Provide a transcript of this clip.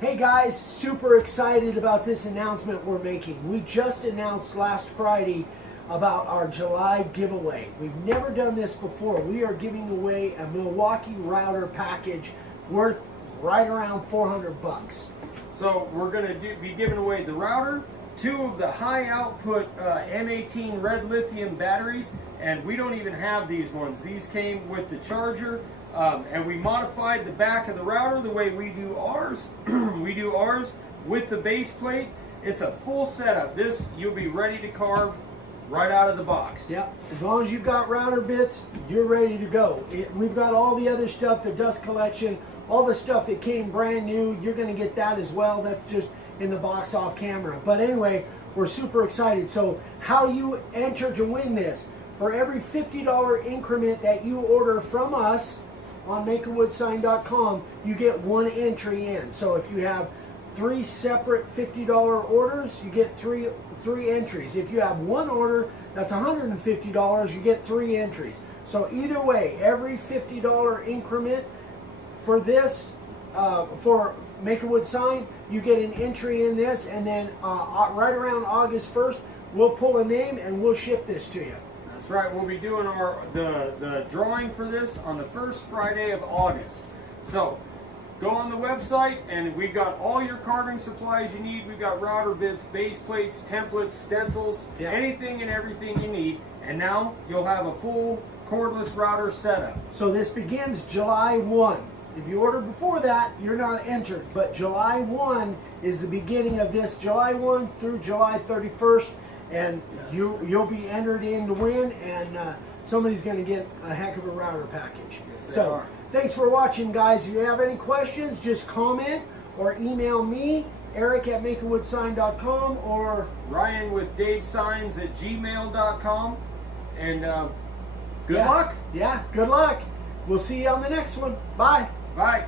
Hey guys, super excited about this announcement we're making. We just announced last Friday about our July giveaway. We've never done this before. We are giving away a Milwaukee router package worth right around 400 bucks. So we're going to be giving away the router, 2 of the high output M18 red lithium batteries, and we don't even have these ones. These came with the charger. And we modified the back of the router the way we do ours. We do ours with the base plate. It's a full setup. This, you'll be ready to carve right out of the box. Yep, as long as you've got router bits, you're ready to go. We've got all the other stuff, the dust collection, all the stuff that came brand new. You're going to get that as well. That's just in the box off camera. But anyway, we're super excited. So how you enter to win this, for every $50 increment that you order from us on makeawoodsign.com, you get 1 entry in. So if you have 3 separate $50 orders, you get three entries. If you have 1 order, that's $150, you get 3 entries. So either way, every $50 increment for this, for Make a Wood Sign, you get an entry in this, and then right around August 1st, we'll pull a name and we'll ship this to you. That's right. We'll be doing the drawing for this on the first Friday of August. So go on the website, and we've got all your carving supplies you need. We've got router bits, base plates, templates, stencils, anything and everything you need. And now you'll have a full cordless router setup. So this begins July 1. If you order before that, you're not entered. But July 1 is the beginning of this, July 1 through July 31st. And you'll be entered in to win, and somebody's going to get a heck of a router package. Yes, so thanks for watching, guys. If you have any questions, just comment or email me, Eric at makeawoodsign.com, or Ryan with davesigns@gmail.com. And good luck. Yeah, good luck. We'll see you on the next one. Bye. Bye.